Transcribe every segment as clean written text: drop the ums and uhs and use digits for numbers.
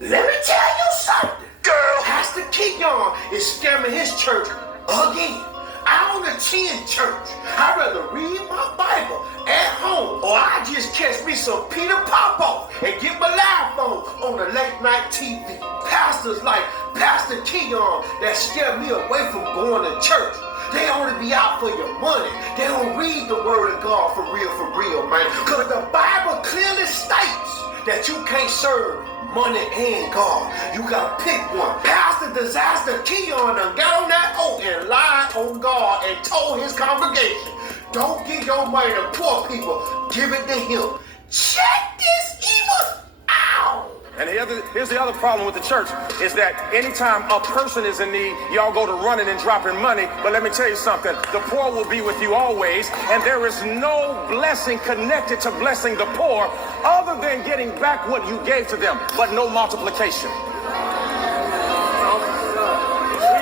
Let me tell you something. Girl, Pastor Keon is scamming his church again. I don't attend church. I'd rather read my Bible at home, or I just catch me some Peter Popoff and get my live phone on the late night TV. Pastors like Pastor Keon that scare me away from going to church. They only be out for your money. They don't read the word of God for real, man. Because the Bible clearly states that you can't serve money and God. You gotta pick one. Pastor Disaster Keon done got on that oath and lied on God and told his congregation, don't give your money to poor people, give it to him. Check this evil out. And here's the other problem with the church is that anytime a person is in need, y'all go to running and dropping money. But let me tell you something, the poor will be with you always, and there is no blessing connected to blessing the poor other than getting back what you gave to them, but no multiplication.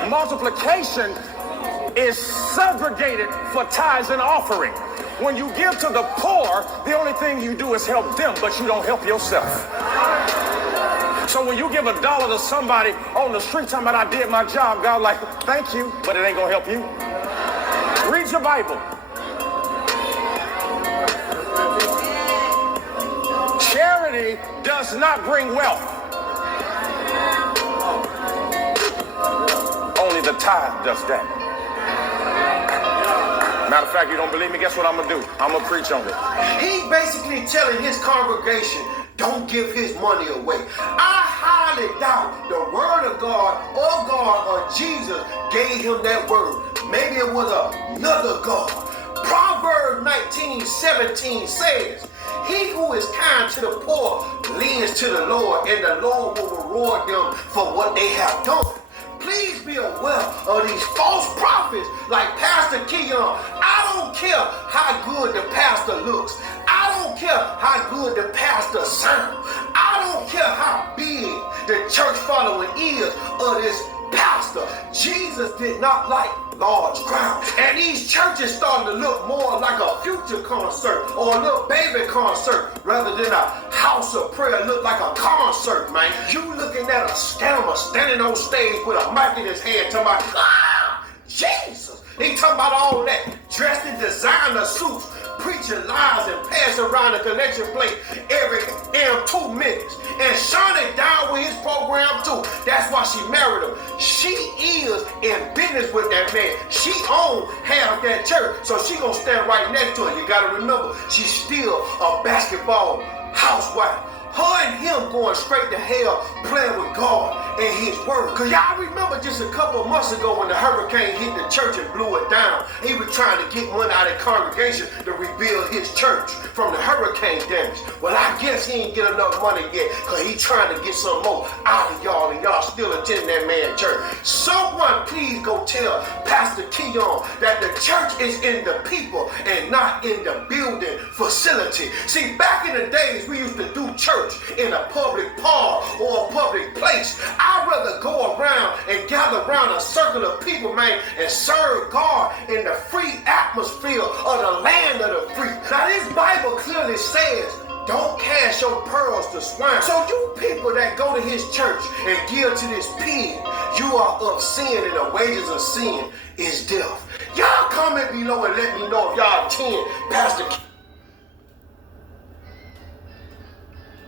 Multiplication is segregated for tithes and offering. When you give to the poor, the only thing you do is help them, but you don't help yourself. So when you give $1 to somebody on the street talking about I did my job, God like, thank you, but it ain't gonna help you. Read your Bible. Charity does not bring wealth. Only the tithe does that. Matter of fact, you don't believe me? Guess what I'm gonna do? I'm gonna preach on it. He basically telling his congregation, don't give his money away. I highly doubt the word of God or Jesus gave him that word. Maybe it was another God. Proverbs 19:17 says, he who is kind to the poor lends to the Lord, and the Lord will reward them for what they have done. Please be aware of these false prophets like Pastor Keon. I don't care how good the pastor looks. I don't care how good the pastor sounds. I don't care how big the church following is of this pastor. Jesus did not like large crowds. And these churches starting to look more like a Future concert or a little baby concert rather than a house of prayer. Look like a concert, man. You looking at a scammer standing on stage with a mic in his hand talking about, Jesus. He talking about all that, dressed in designer suits, preaching lies and passing around the collection plate every damn 2 minutes. And Shawnee down with his program too. That's why she married him. She is in business with that man. She owns half that church, so she gonna stand right next to him. You gotta remember, she's still a basketball housewife. Her and him going straight to hell playing with God and his word. Cause y'all remember just a couple of months ago when the hurricane hit the church and blew it down. He was trying to get money out of the congregation to rebuild his church from the hurricane damage. Well, I guess he ain't get enough money yet cause he trying to get some more out of y'all and y'all still attending that man's church. Someone please go tell Pastor Keon that the church is in the people and not in the building facility. See, back in the days we used to do church in a public park or a public place. I'd rather go around and gather around a circle of people, man, and serve God in the free atmosphere of the land of the free. Now this Bible clearly says, don't cast your pearls to swine. So you people that go to his church and give to this pig, you are of sin, and the wages of sin is death. Y'all comment below and let me know if y'all attend Pastor